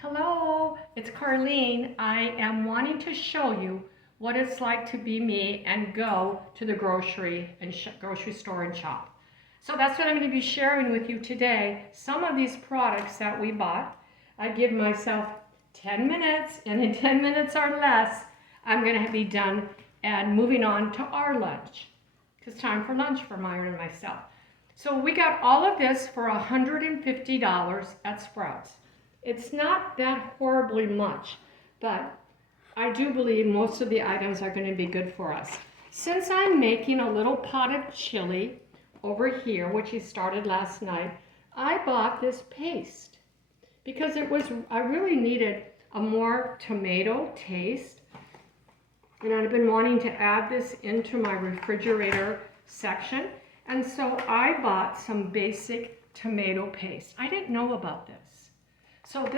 Hello, it's Carlene. I am wanting to show you what it's like to be me and go to the grocery store and shop. So that's what I'm going to be sharing with you today. Some of these products that we bought. I give myself 10 minutes, and in 10 minutes or less, I'm going to be done and moving on to our lunch. It's time for lunch for Myron and myself. So we got all of this for $150 at Sprouts. It's not that horribly much, but I do believe most of the items are going to be good for us. Since I'm making a little pot of chili over here, which I started last night, I bought this paste because I really needed a more tomato taste. And I've been wanting to add this into my refrigerator section. And so I bought some basic tomato paste. I didn't know about this. So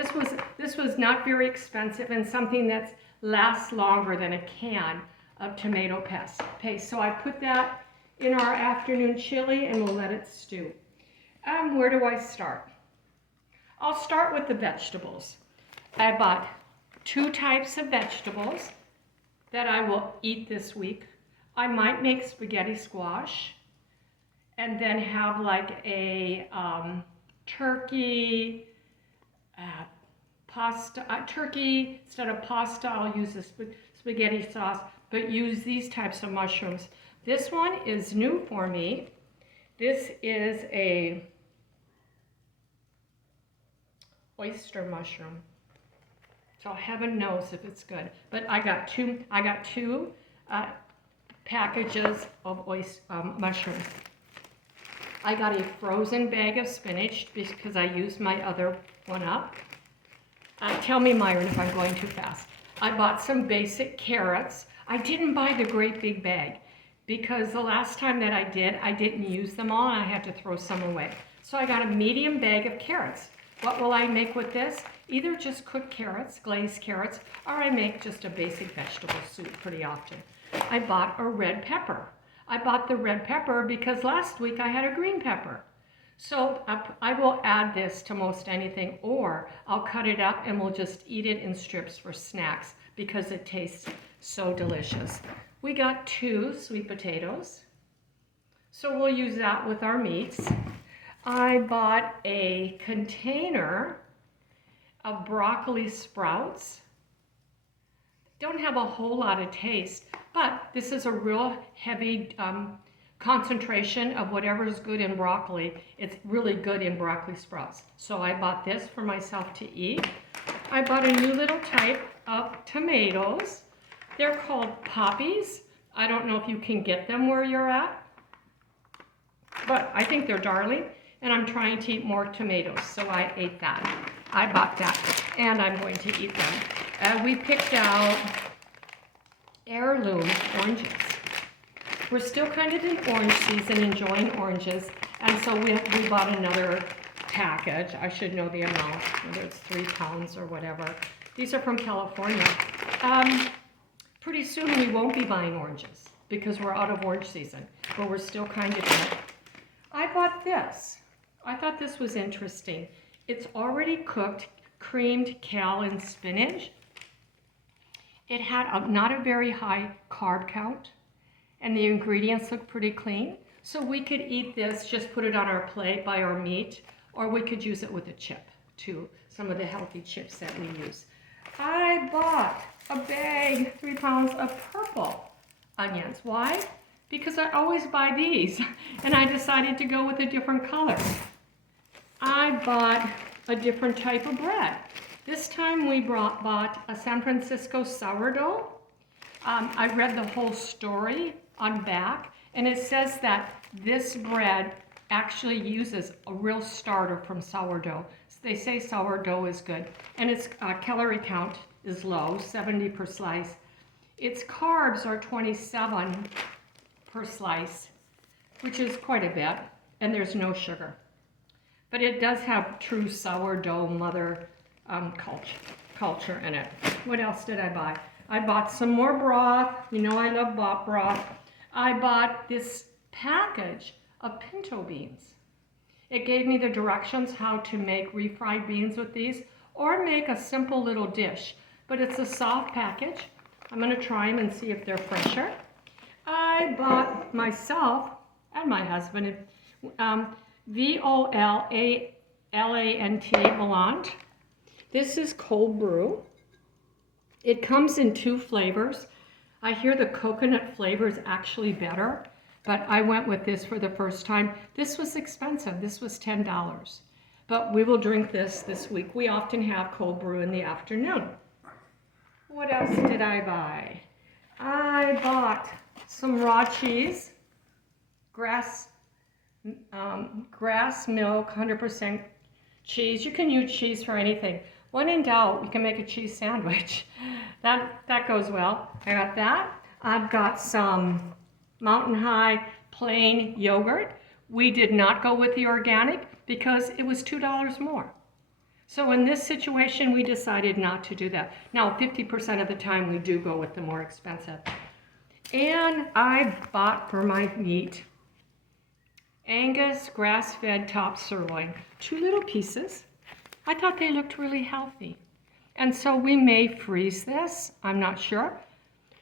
this was not very expensive and something that lasts longer than a can of tomato paste. So I put that in our afternoon chili and we'll let it stew. Where do I start? I'll start with the vegetables. I bought 2 types of vegetables that I will eat this week. I might make spaghetti squash and then have like a turkey turkey instead of pasta. I'll use the spaghetti sauce, but use these types of mushrooms. This one is new for me. This is a oyster mushroom. So heaven knows if it's good. But I got two packages of mushrooms. I got a frozen bag of spinach because I used my other one up. Tell me, Myron, if I'm going too fast. I bought some basic carrots. I didn't buy the great big bag because the last time that I didn't use them all and I had to throw some away. So I got a medium bag of carrots. What will I make with this? Either just cooked carrots, glazed carrots, or I make just a basic vegetable soup pretty often. I bought a red pepper. I bought the red pepper because last week I had a green pepper. So I will add this to most anything, or I'll cut it up and we'll just eat it in strips for snacks because it tastes so delicious. We got 2 sweet potatoes, so we'll use that with our meats. I bought a container of broccoli sprouts. Don't have a whole lot of taste, but this is a real heavy concentration of whatever is good in broccoli. It's really good in broccoli sprouts. So I bought this for myself to eat. I bought a new little type of tomatoes. They're called poppies. I don't know if you can get them where you're at, but I think they're darling, and I'm trying to eat more tomatoes, so I ate that. I bought that, and I'm going to eat them. We picked out heirloom oranges. We're still kind of in orange season, enjoying oranges, and so we bought another package. I should know the amount, whether it's 3 pounds or whatever. These are from California. Pretty soon we won't be buying oranges because we're out of orange season, but we're still kind of in it. I bought this. I thought this was interesting. It's already cooked, creamed kale and spinach. It had not a very high carb count, and the ingredients look pretty clean. So we could eat this, just put it on our plate by our meat, or we could use it with a chip too, some of the healthy chips that we use. I bought a bag, 3 pounds of purple onions. Why? Because I always buy these, and I decided to go with a different color. I bought a different type of bread. This time we bought a San Francisco sourdough. I read the whole story on back, and it says that this bread actually uses a real starter from sourdough. So they say sourdough is good, and its calorie count is low, 70 per slice. Its carbs are 27 per slice, which is quite a bit, and there's no sugar. But it does have true sourdough mother culture in it. What else did I buy? I bought some more broth. You know I love broth. I bought this package of pinto beans. It gave me the directions how to make refried beans with these, or make a simple little dish. But it's a soft package. I'm going to try them and see if they're fresher. I bought myself and my husband Volant, Volant. This is cold brew. It comes in 2 flavors. I hear the coconut flavor is actually better, but I went with this for the first time. This was expensive. This was $10. But we will drink this week. We often have cold brew in the afternoon. What else did I buy? I bought some raw cheese, grass milk, 100% cheese. You can use cheese for anything. When in doubt, you can make a cheese sandwich. That goes well. I got that. I've got some Mountain High plain yogurt. We did not go with the organic because it was $2 more. So in this situation, we decided not to do that. Now, 50% of the time, we do go with the more expensive. And I bought for my meat Angus grass-fed top sirloin. 2 little pieces. I thought they looked really healthy. And so we may freeze this. I'm not sure.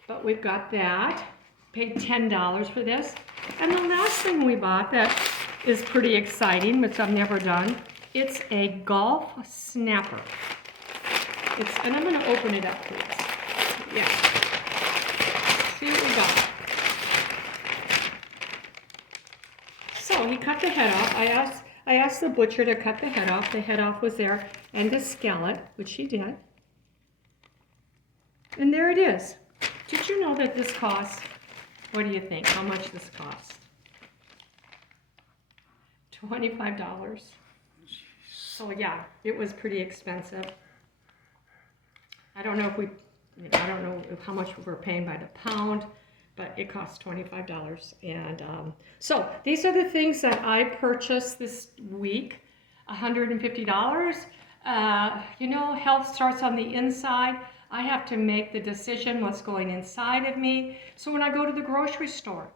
But we've got that. Paid $10 for this. And the last thing we bought that is pretty exciting, which I've never done, it's a golf snapper. And I'm going to open it up, please. Yeah. See what we got. So he cut the head off. I asked the butcher to cut the head off. The head off was there, and the scallop, which he did. And there it is. Did you know that this costs, what do you think? How much this cost? $25. So yeah, it was pretty expensive. I don't know how much we're paying by the pound, but it costs $25. And so these are the things that I purchased this week. $150. You know, health starts on the inside. I have to make the decision what's going inside of me. So when I go to the grocery store,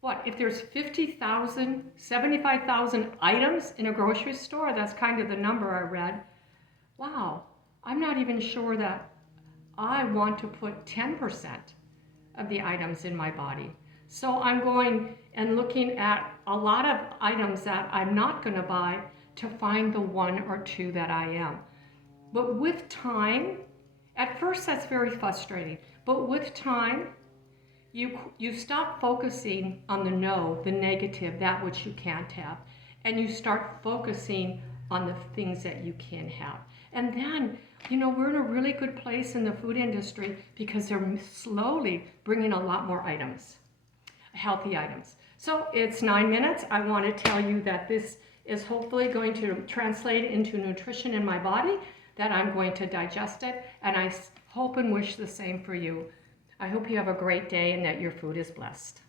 what, if there's 50,000, 75,000 items in a grocery store, that's kind of the number I read. Wow, I'm not even sure that I want to put 10% of the items in my body. So I'm going and looking at a lot of items that I'm not going to buy to find the 1 or 2 that I am. But with time, at first that's very frustrating, but with time, you stop focusing on the no, the negative, that which you can't have, and you start focusing on the things that you can have. And then, you know, we're in a really good place in the food industry because they're slowly bringing a lot more items, healthy items. So it's 9 minutes. I want to tell you that this is hopefully going to translate into nutrition in my body, that I'm going to digest it, and I hope and wish the same for you. I hope you have a great day and that your food is blessed.